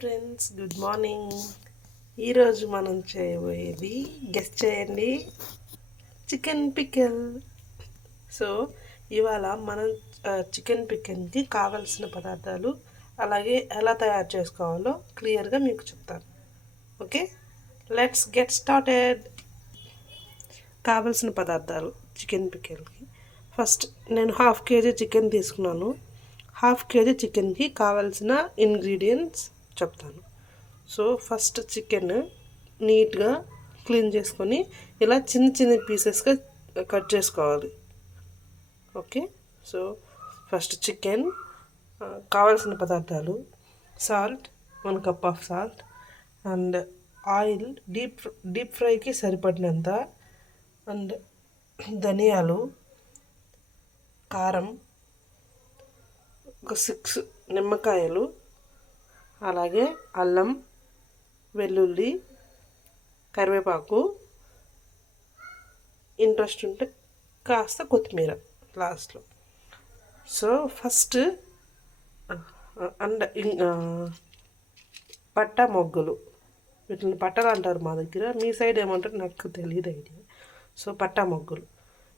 Friends good morning ఈరోజు మనం చేయబోయేది గెస్ట్ చేయండి. చికెన్ పికెల్ సో ఇవాళ మనం చికెన్ పికెల్కి కావలసిన పదార్థాలు అలాగే ఎలా తయారు చేసుకోవాలో క్లియర్గా మీకు చెప్తాను. ఓకే లెట్స్ గెట్ స్టార్టెడ్ కావలసిన పదార్థాలు చికెన్ పికెల్కి ఫస్ట్ నేను హాఫ్ కేజీ చికెన్ తీసుకున్నాను. హాఫ్ కేజీ చికెన్కి కావాల్సిన ఇంగ్రీడియంట్స్ చెప్తాను. సో ఫస్ట్ చికెన్ నీట్గా క్లీన్ చేసుకొని ఇలా చిన్న చిన్న పీసెస్గా కట్ చేసుకోవాలి. ఓకే? సో ఫస్ట్ చికెన్ కావాల్సిన పదార్థాలు salt one cup of salt and oil deep deep ఫ్రైకి సరిపడినంత అండ్ ధనియాలు కారం ఒక సిక్స్ నిమ్మకాయలు అలాగే అల్లం వెల్లుల్లి కరివేపాకు ఇంట్రెస్ట్ ఉంటే కాస్త కొత్తిమీర లాస్ట్లో. సో ఫస్ట్ అండ్ పట్ట మొగ్గులు. వీటిని పట్టలు అంటారు మా దగ్గర. మీ సైడ్ ఏమంటారు నాకు తెలియదు ఐడియా. సో పట్టా మొగ్గులు.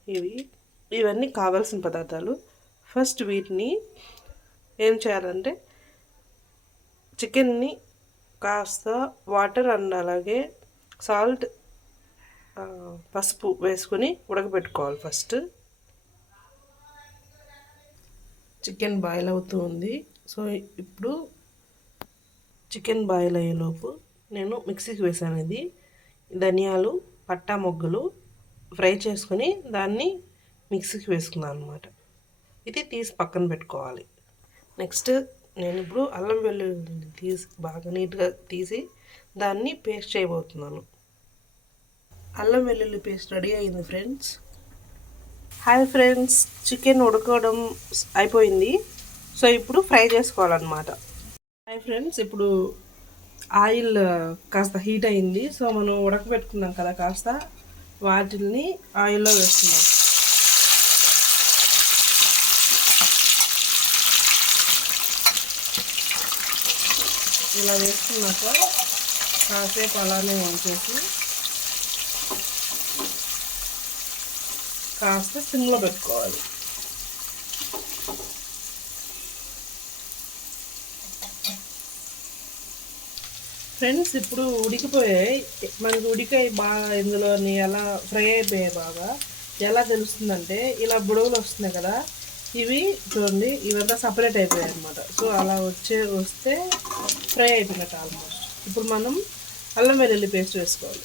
ఇవి ఇవన్నీ కావాల్సిన పదార్థాలు. ఫస్ట్ వీటిని ఏం చేయాలంటే చికెన్ని కాస్త వాటర్ అండ్ అలాగే సాల్ట్ పసుపు వేసుకొని ఉడకబెట్టుకోవాలి ఫస్ట్. చికెన్ బాయిల్ అవుతూ ఉంది. సో ఇప్పుడు చికెన్ బాయిల్ అయ్యేలోపు నేను మిక్సీకి వేసాను ఇది. ధనియాలు పట్టా మొగ్గలు ఫ్రై చేసుకొని దాన్ని మిక్సీకి వేసుకున్నాను అనమాట ఇది తీసి పక్కన పెట్టుకోవాలి. నెక్స్ట్ నేను ఇప్పుడు అల్లం వెల్లుల్లి తీసి బాగా నీట్గా తీసి దాన్ని పేస్ట్ చేయబోతున్నాను. అల్లం వెల్లుల్లి పేస్ట్ రెడీ అయింది ఫ్రెండ్స్. హాయ్ ఫ్రెండ్స్ చికెన్ ఉడకడం అయిపోయింది. సో ఇప్పుడు ఫ్రై చేసుకోవాలన్నమాట. హాయ్ ఫ్రెండ్స్ ఇప్పుడు ఆయిల్ కాస్త హీట్ అయింది. సో మనం ఉడకబెట్టుకున్నాం కదా కాస్త. వాటిని ఆయిల్లో వేస్తున్నాం. ఇలా వేసుకున్నాక కాసేపు అలానే ఉంచేసి కాస్త సిమ్లో పెట్టుకోవాలి. ఫ్రెండ్స్ ఇప్పుడు ఉడికిపోయాయి. మనకి ఉడికాయి బాగా ఇందులోని ఎలా ఫ్రై అయిపోయాయి బాగా. ఎలా తెలుస్తుందంటే ఇలా బుడగలు వస్తున్నాయి కదా ఇవి చూడండి ఇవంతా సపరేట్ అయిపోయాయి అనమాట సో అలా వచ్చే వస్తే ఫ్రై అయిపోయినట్టు ఆల్మోస్ట్ ఇప్పుడు మనం అల్లం వెల్లుల్లి పేస్ట్ వేసుకోవాలి.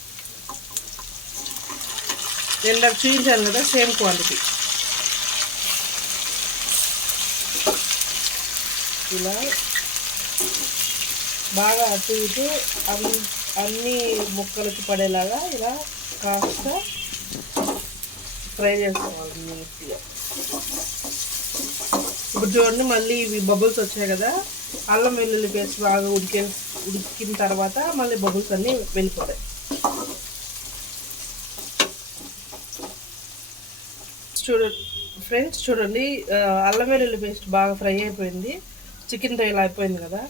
ఎండ చూపించాను కదా సేమ్ క్వాంటిటీ ఇలా బాగా అటు ఇటు అన్ని ముక్కలకి పడేలాగా ఇలా కాస్త ఫ్రై చేసుకోవాలి నీట్గా. ఇప్పుడు చూడండి మళ్ళీ ఇవి బబుల్స్ వచ్చాయి కదా. అల్లం వెల్లుల్లి పేస్ట్ బాగా ఉడికే ఉడికిన తర్వాత మళ్ళీ బబుల్స్ అన్నీ వెళ్ళిపోతాయి. చూడండి ఫ్రెండ్స్ చూడండి అల్లం వెల్లుల్లి పేస్ట్ బాగా ఫ్రై అయిపోయింది. చికెన్ ఇలా అయిపోయింది కదా.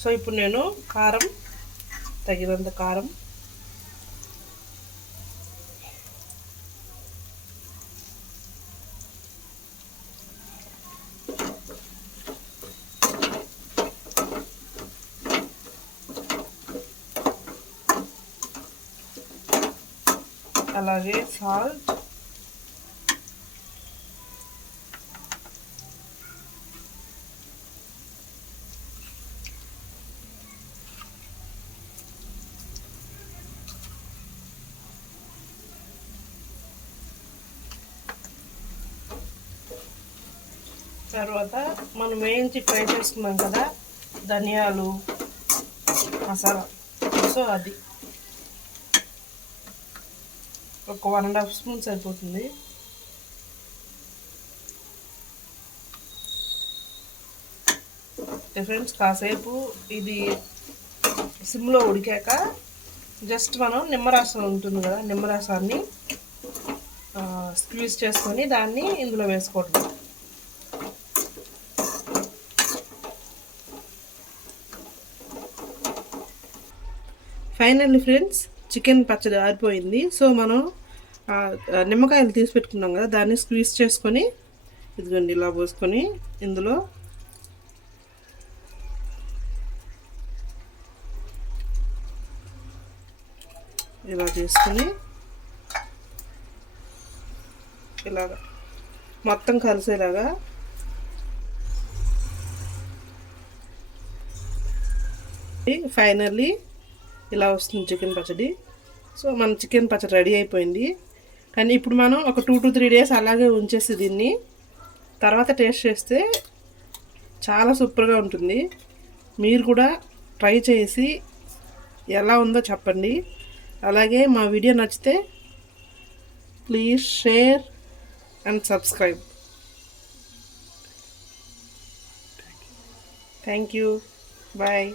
సో ఇప్పుడు నేను కారం తగినంత కారం అలాగే సాల్ట్. తర్వాత మనం వేయించి ఫ్రై చేసుకున్నాం కదా ధనియాలు మసాలా. సో అది. ఒక వన్ అండ్ హాఫ్ స్పూన్ సరిపోతుంది ఫ్రెండ్స్ కాసేపు ఇది సిమ్లో ఉడికాక జస్ట్ మనం నిమ్మరసం ఉంటుంది కదా నిమ్మరసాన్ని స్క్వీజ్ చేసుకొని దాన్ని ఇందులో వేసుకోవటం ఫైనల్లీ ఫ్రెండ్స్ చికెన్ పచ్చడి ఆరిపోయింది. సో మనం నిమ్మకాయలు తీసి పెట్టుకున్నాం కదా దాన్ని స్క్వీజ్ చేసుకొని ఇదిగోండి ఇలా పోసుకొని ఇందులో ఇలా చేసుకొని ఇలాగా మొత్తం కలిసేలాగా ఫైనల్లీ ఇలా వస్తుంది చికెన్ పచ్చడి. సో మన చికెన్ పచ్చడి రెడీ అయిపోయింది. కానీ ఇప్పుడు మనం ఒక టూ టు త్రీ డేస్ అలాగే ఉంచేసి దీన్ని. తర్వాత టేస్ట్ చేస్తే చాలా సూపర్గా ఉంటుంది. మీరు కూడా ట్రై చేసి ఎలా ఉందో చెప్పండి. అలాగే మా వీడియో నచ్చితే please share and subscribe. Thank you bye